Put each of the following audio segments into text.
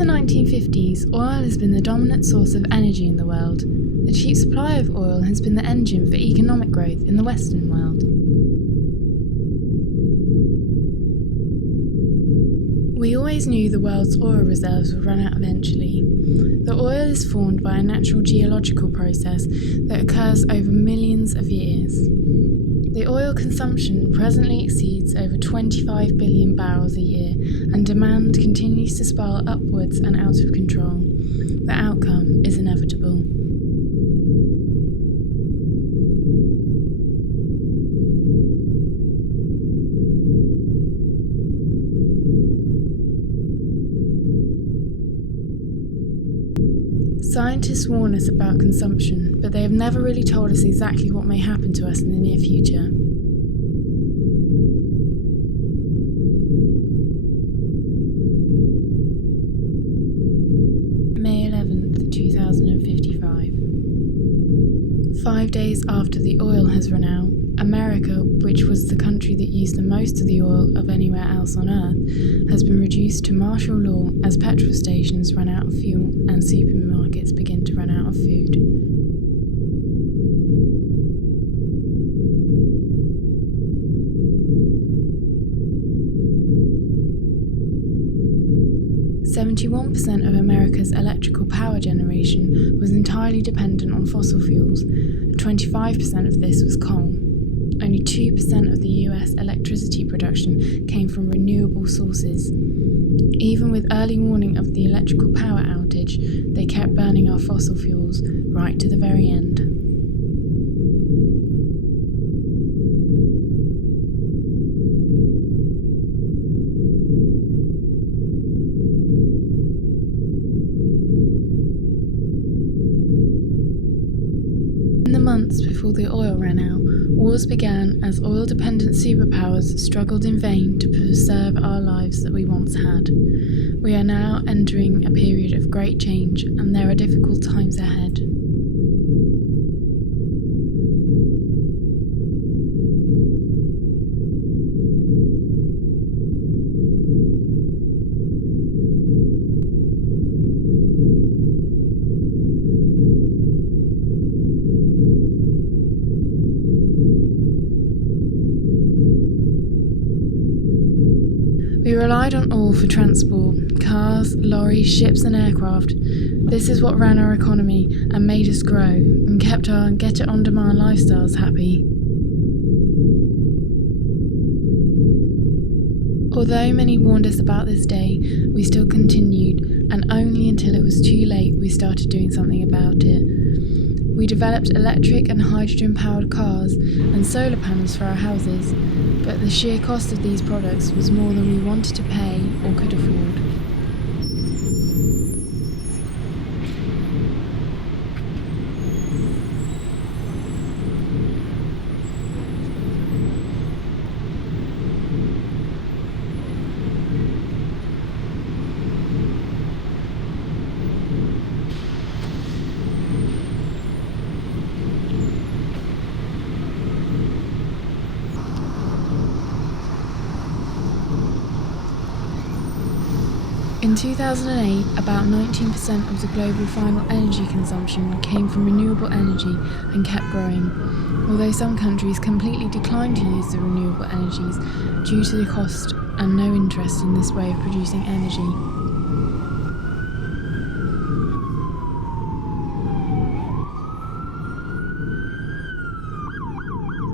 the 1950s, oil has been the dominant source of energy in the world. The cheap supply of oil has been the engine for economic growth in the Western world. We always knew the world's oil reserves would run out eventually. The oil is formed by a natural geological process that occurs over millions of years. The oil consumption presently exceeds over 25 billion barrels a year, and demand continues to spiral upwards and out of control. The outcome is inevitable. Scientists warn us about consumption, but they have never really told us exactly what may happen to us in the near future. May 11th, 2055. 5 days after the oil has run out, America, which was the country that used the most of the oil of anywhere else on Earth, has been reduced to martial law as petrol stations run out of fuel and supermarkets begin to run out of food. "71% of America's electrical power generation was entirely dependent on fossil fuels, and 25% of this was coal. Only 2% of the US electricity production came from renewable sources. Even with early warning of the electrical power outage, they kept burning our fossil fuels right to the very end." In the months before the oil ran out, wars began as oil-dependent superpowers struggled in vain to preserve our lives that we once had. We are now entering a period of great change, and there are difficult times ahead. We relied on oil for transport, cars, lorries, ships and aircraft. This is what ran our economy and made us grow and kept our get-it-on-demand lifestyles happy. Although many warned us about this day, we still continued, and only until it was too late we started doing something about it. We developed electric and hydrogen-powered cars and solar panels for our houses, but the sheer cost of these products was more than we wanted to pay or could afford. In 2008, about 19% of the global final energy consumption came from renewable energy and kept growing, although some countries completely declined to use the renewable energies due to the cost and no interest in this way of producing energy.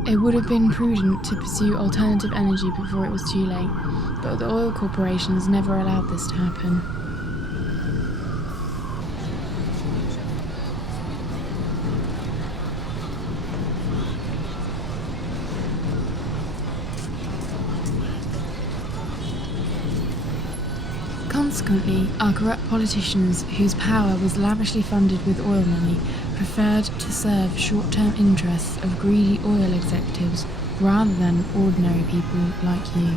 It would have been prudent to pursue alternative energy before it was too late, but the oil corporations never allowed this to happen. Consequently, our corrupt politicians, whose power was lavishly funded with oil money, preferred to serve short-term interests of greedy oil executives rather than ordinary people like you.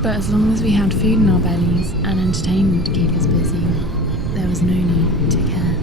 But as long as we had food in our bellies and entertainment to keep us busy, there was no need to care.